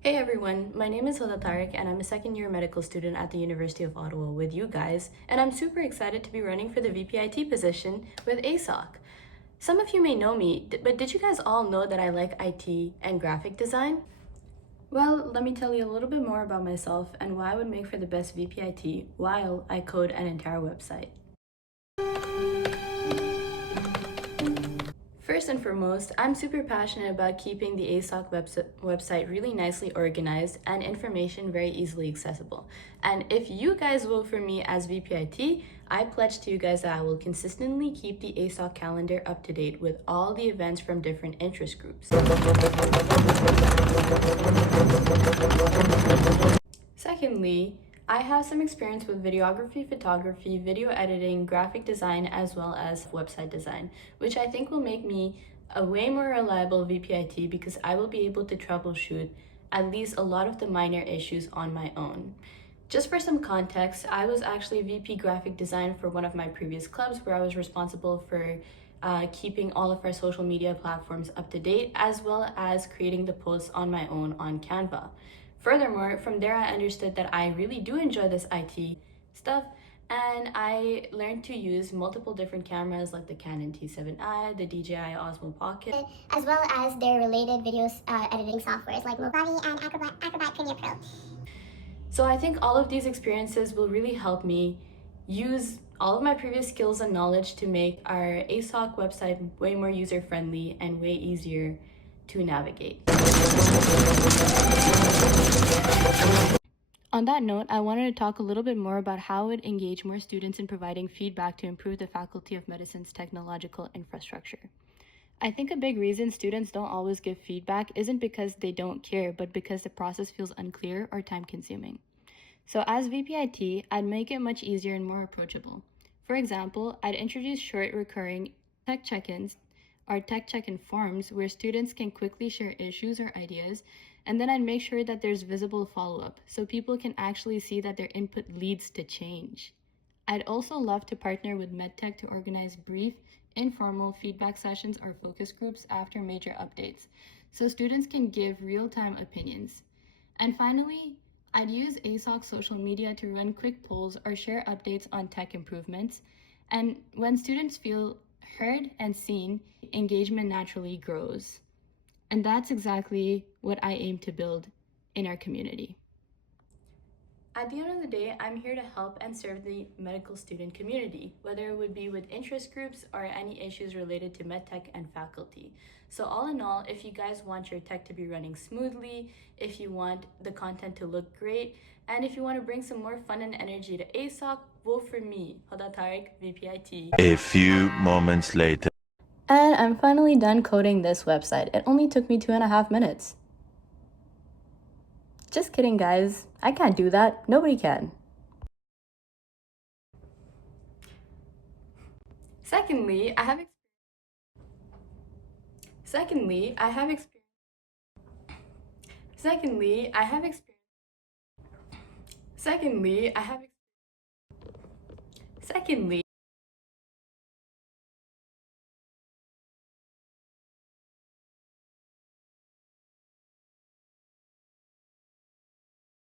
Hey everyone, my name is Huda Tariq and I'm a second year medical student at the University of Ottawa with you guys, and I'm super excited to be running for the VPIT position with ASoc. Some of you may know me, but did you guys all know that I like IT and graphic design? Well, let me tell you a little bit more about myself and why I would make for the best VPIT while I code an entire website. First and foremost, I'm super passionate about keeping the ASoc website really nicely organized and information very easily accessible. And if you guys vote for me as VPIT, I pledge to you guys that I will consistently keep the ASoc calendar up to date with all the events from different interest groups. Secondly, I have some experience with videography, photography, video editing, graphic design, as well as website design, which I think will make me a way more reliable VPIT because I will be able to troubleshoot at least a lot of the minor issues on my own. Just for some context, I was actually VP graphic design for one of my previous clubs where I was responsible for keeping all of our social media platforms up to date, as well as creating the posts on my own on Canva. Furthermore, from there I understood that I really do enjoy this IT stuff, and I learned to use multiple different cameras like the Canon T7i, the DJI Osmo Pocket, as well as their related video editing softwares like Movavi and Acrobat Premiere Pro. So I think all of these experiences will really help me use all of my previous skills and knowledge to make our ASoc website way more user-friendly and way easier to navigate. On that note, I wanted to talk a little bit more about how it engage more students in providing feedback to improve the Faculty of Medicine's technological infrastructure. I think a big reason students don't always give feedback isn't because they don't care, but because the process feels unclear or time-consuming. So as VPIT, I'd make it much easier and more approachable. For example, I'd introduce short recurring tech check-ins or tech check-in forums where students can quickly share issues or ideas, and then I'd make sure that there's visible follow-up so people can actually see that their input leads to change. I'd also love to partner with MedTech to organize brief, informal feedback sessions or focus groups after major updates, so students can give real-time opinions. And finally, I'd use ASoc social media to run quick polls or share updates on tech improvements. And when students feel heard and seen, engagement naturally grows. And that's exactly what I aim to build in our community. At the end of the day, I'm here to help and serve the medical student community, whether it would be with interest groups or any issues related to medtech and faculty. So all in all, if you guys want your tech to be running smoothly, if you want the content to look great, and if you want to bring some more fun and energy to ASoc, vote for me, Huda Tariq, VPIT. A few moments later. And I'm finally done coding this website. It only took me 2.5 minutes. Just kidding, guys. I can't do that. Nobody can. Secondly, I have experience. Secondly, I have experience. Secondly,